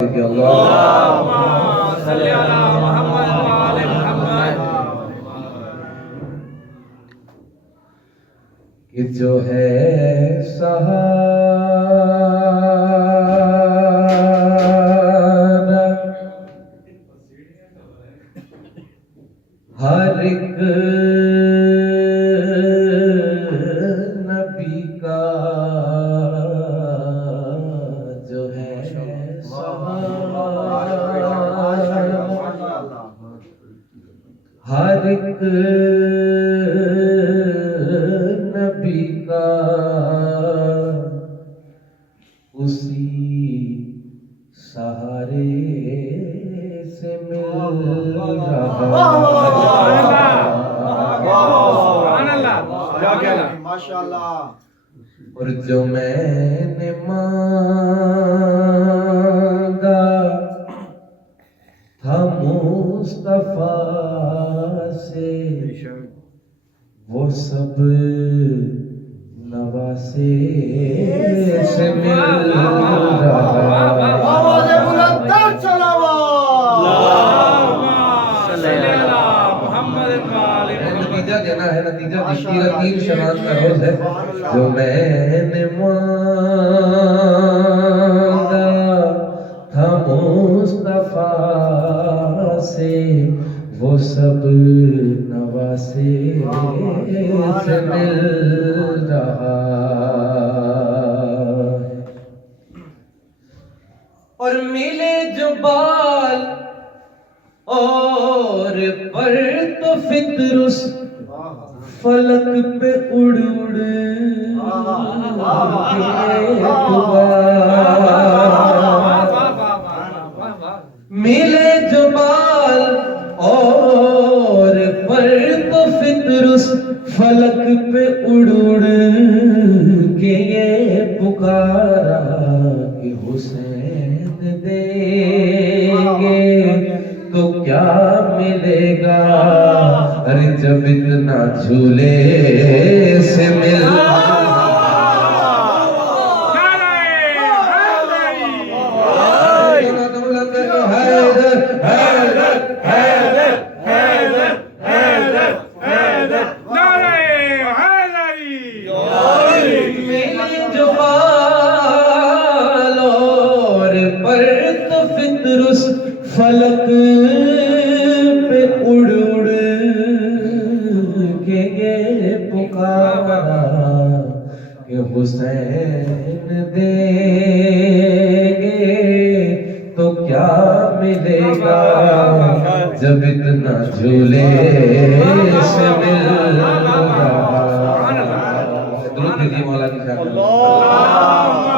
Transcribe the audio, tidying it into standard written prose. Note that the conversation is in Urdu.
اللهم صل علی محمد وآل محمد. کہ جو ہے سہارا ہر ایک نبی کا، جو ہے سہارا ہر ایک نبی کا، اسی سہارے سے مل رہا. اور جو میں نے مانگا تھا مصطفیٰ سے، وہ سب نواسے سے مل رہا. نتیجہ دینا ہے، نتیجہ تین شبان کا روز ہے. جو میں نے مانگا تھا مصطفیٰ سے، وہ سب نواسے سے مل رہا. اور ملے جو بال اور پر تو فطر اس فلک پہ اڑ اڑ ملے جو بال اور پر تو فطر اس فلک پہ اڑ اڑ کے یہ پکارا کہ حسین دیں گے تو کیا ملے گا. ارے جب اتنا جھولے سے مل فلک پہ اڑ اڑ کے یہ پکارا کہ حسین دیں گے تو کیا ملے گا. جب اتنا جھولے سے مل رہا. درود دیجیے مولا کی شان میں.